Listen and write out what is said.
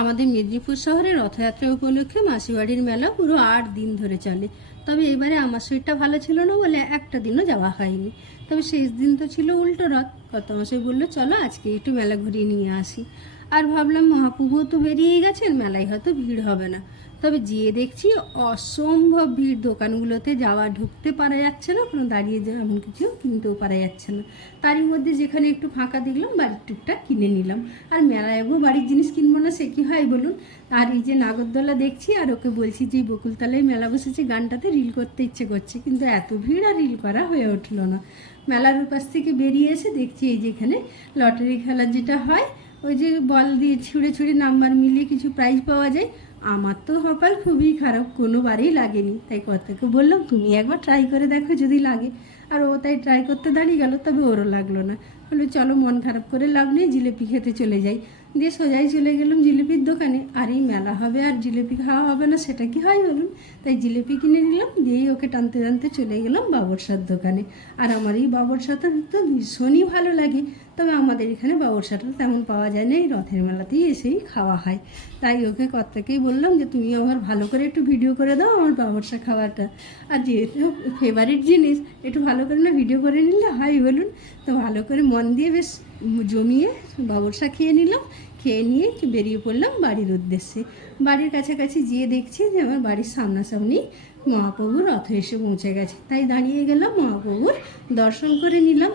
আমাদের মেদিনীপুর শহরে রথযাত্রা উপলক্ষে মাসিবাড়ির মেলা পুরো 8 দিন ধরে চলে। তবে এবারে আমার শরীরটা ভালো ছিল না বলে একটা দিনও যাওয়া হয়নি। তবে শেষ দিন তো ছিল উল্টো রথ। কর্তামশাই বললো চলো আজকে একটু মেলা ঘুরিয়ে নিয়ে আসি। আর ভাবলাম মহাপ্রভুও তো বেরিয়েই গেছেন, মেলায় হয়তো ভিড় হবে না। তবে যেয়ে দেখছি অসম্ভব ভিড়, দোকানগুলোতে ঢুকতে পারা যাচ্ছে না, কোনো দাঁড়িয়ে এমন কিছু কিনতেও পারা যাচ্ছে না। তারই মধ্যে যেখানে একটু ফাঁকা দেখলাম বাড়ির টুকটাক কিনে নিলাম। আর মেলায় যাবো, বাড়ির জিনিস কিনবো না সে কি হয় বলুন। আর এই যে নাগরদোলা দেখছি, আর ওকে বলছি যে বকুলতলায় মেলা বসেছে গানটাতে রিল করতে ইচ্ছে করছে, কিন্তু এত ভিড় আর রিল করা হয়ে উঠলো না। মেলার উপাস থেকে বেরিয়ে এসে দেখছি এই যে এখানে লটারি খেলার যেটা হয়, ওই যে বল দিয়ে ছুঁড়ে ছুঁড়ে নাম্বার মিলিয়ে কিছু প্রাইজ পাওয়া যায়। আমার তো কপাল খুবই খারাপ, কোনোবারই লাগেনি। তাই কর্তাকে বললাম তুমি একবার ট্রাই করে দেখো যদি লাগে। আর ও তাই ট্রাই করতে দাঁড়িয়ে গেল, তবে ওরও লাগলো না। বলে চলো মন খারাপ করে লাভ নেই, জিলিপি খেতে চলে যাই। দিয়ে সোজাই চলে গেলাম জিলিপির দোকানে। আর এই মেলা হবে আর জিলিপি খাওয়া হবে না, সেটা কি হয় বলুন। তাই জিলিপি কিনে নিলাম, দিয়েই ওকে টানতে টানতে চলে গেলাম বাবরসার দোকানে। আর আমার এই বাবরসাটা তো ভীষণই ভালো লাগে। তবে আমাদের এখানে বাবরসাটা তেমন পাওয়া যায় না, এই রথের মেলাতেই এসেই খাওয়া হয়। তাই ওকে কর্তাকেই বললাম যে তুমি আমার ভালো করে একটু ভিডিও করে দাও আমার বাবরসা খাওয়াটা। আর যেহেতু ফেভারিট জিনিস, একটু ভালো করে না ভিডিও করে নিলে হয় বলুন। তো ভালো করে মন দিয়ে বেশ জমিয়ে বাবরসা খেয়ে নিলাম। খেয়ে নিয়ে বেরিয়ে পড়লাম বাড়ির উদ্দেশ্যে। বাড়ির কাছাকাছি গিয়ে দেখছি যে আমার বাড়ির সামনাসামনি মহাপ্রভুর রথ এসে পৌঁছে গেছে। তাই দাঁড়িয়ে গেলাম, মহাপ্রভুর দর্শন করে নিলাম।